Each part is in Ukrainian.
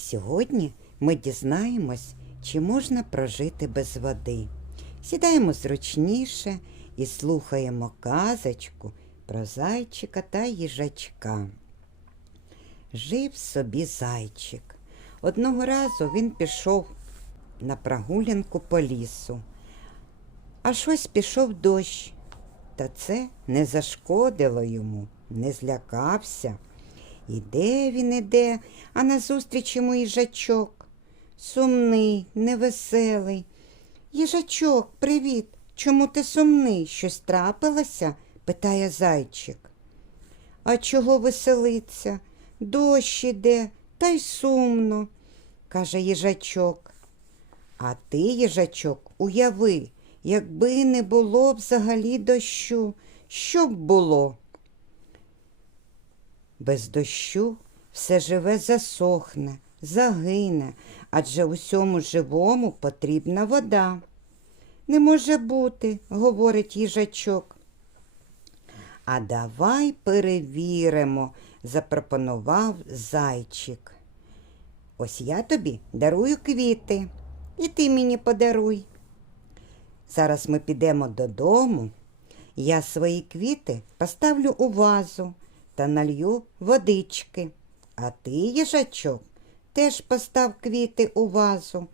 Сьогодні ми дізнаємось, чи можна прожити без води. Сідаємо зручніше і слухаємо казочку про зайчика та їжачка. Жив собі зайчик. Одного разу він пішов на прогулянку по лісу, а щось пішов дощ. Та це не зашкодило йому, не злякався. Іде він іде, а назустріч йому їжачок. Сумний, невеселий. Їжачок, привіт. Чому ти сумний? Щось трапилося? питає зайчик. А чого веселиться? Дощ іде, та й сумно, каже їжачок. А ти, їжачок, уяви, якби не було взагалі дощу, що б було? Без дощу все живе засохне, загине, адже усьому живому потрібна вода. Не може бути, говорить їжачок. А давай перевіримо, запропонував зайчик. Ось я тобі дарую квіти, і ти мені подаруй. Зараз ми підемо додому. Я свої квіти поставлю у вазу та налью водички. А ти, їжачок, теж постав квіти у вазу,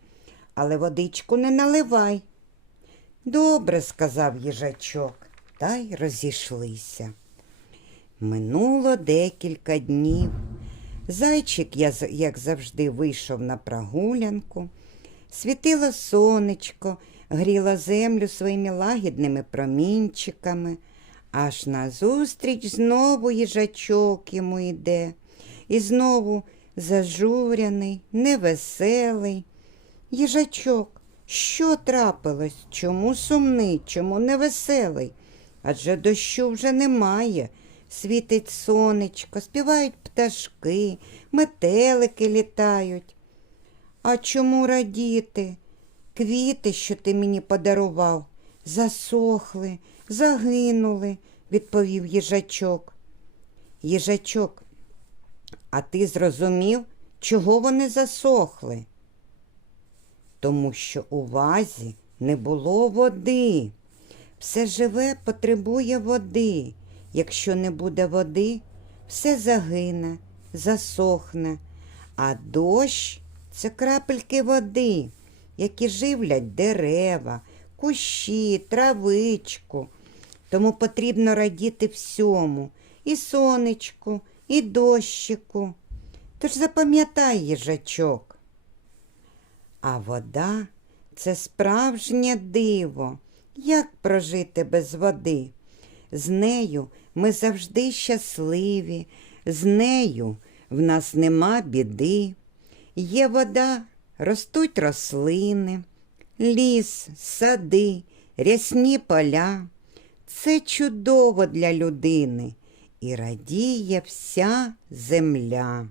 але водичку не наливай. Добре, сказав їжачок, та й розійшлися. Минуло декілька днів. Зайчик, як завжди, вийшов на прогулянку. Світило сонечко, гріло землю своїми лагідними промінчиками. Аж назустріч знову їжачок йому йде. І знову зажуряний, невеселий. Їжачок, що трапилось? Чому сумний, чому невеселий? Адже дощу вже немає. Світить сонечко, співають пташки, метелики літають. А чому радіти? Квіти, що ти мені подарував, засохли, загинули, відповів їжачок. Їжачок, а ти зрозумів, чого вони засохли? Тому що у вазі не було води. Все живе потребує води. Якщо не буде води, все загине, засохне, а дощ це крапельки води, які живлять дерева, кущі, травичку. Тому потрібно радіти всьому і сонечку, і дощику. Тож запам'ятай, їжачок. А вода це справжнє диво. Як прожити без води? З нею ми завжди щасливі, з нею в нас нема біди. Є вода, ростуть рослини, ліс, сади, рясні поля. Це чудово для людини і радіє вся земля.